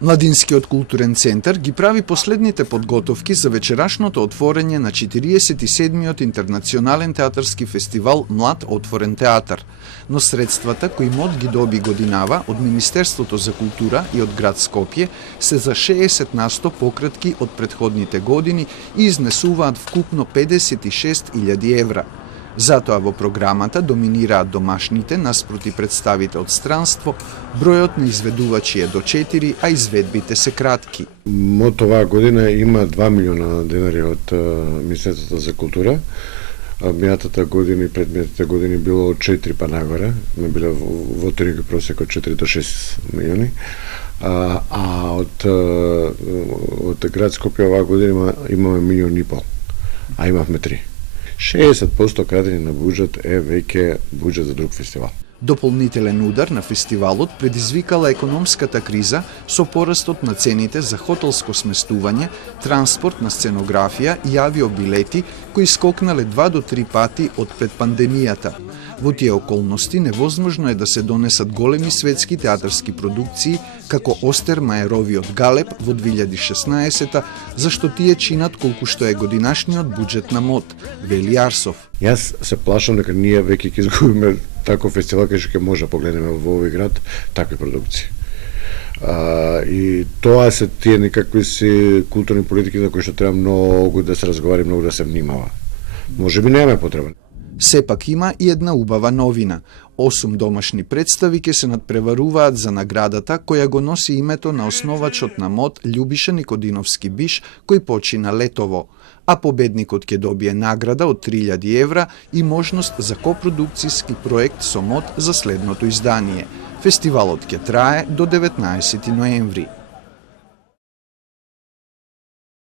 Младинскиот културен центар ги прави последните подготовки за вечерашното отворење на 47-миот интернационален театарски фестивал Млад отворен театар. Но средствата кои МОД ги доби годинава од Министерството за култура и од град Скопје се за 60% пократки од претходните години и изнесуваат вкупно 56.000 евра. Затоа во програмата доминираат домашните наспроти представите од странство, бројот на изведувачи е до 4, а изведбите се кратки. МОД оваа година има 2 милиона денари од Министерството за култура. Минатата година и предминатите години било од 4 па нагоре, ме биле во тренинг просек од 4 до 6 милиони. А од град Скопје оваа година имаме 1,5 милиона, а имавме 3. 60% крадење на буџет е веќе буџет за друг фестивал. Дополнителен удар на фестивалот предизвикала економската криза со порастот на цените за хотелско сместување, транспорт на сценографија и авиобилети кои скокнале 2 до 3 пати од пред пандемијата. Во тие околности невозможно е да се донесат големи светски театарски продукции како Остер Маеровиот Галеб во 2016-та, зашто тие чинат колку што е годинашниот буџет на МОД, вели Арсов. Јас се плашам дека ние веќе ќе изгубиме таков фестивал кај што ќе може да погледнеме во овој град такви продукции. И тоа се тие некакви си културни политики за кои што треба многу да се разговари, многу да се внимава. Можеби не е потребен. Сепак има и една убава новина. 8 домашни представи ќе се надпреваруваат за наградата која го носи името на основачот на МОД Љубиша Никодиновски Биш, кој почина летово. А победникот ќе добие награда од 3.000 евра и можност за копродукцијски проект со МОД за следното издание. Фестивалот ќе трае до 19 ноември.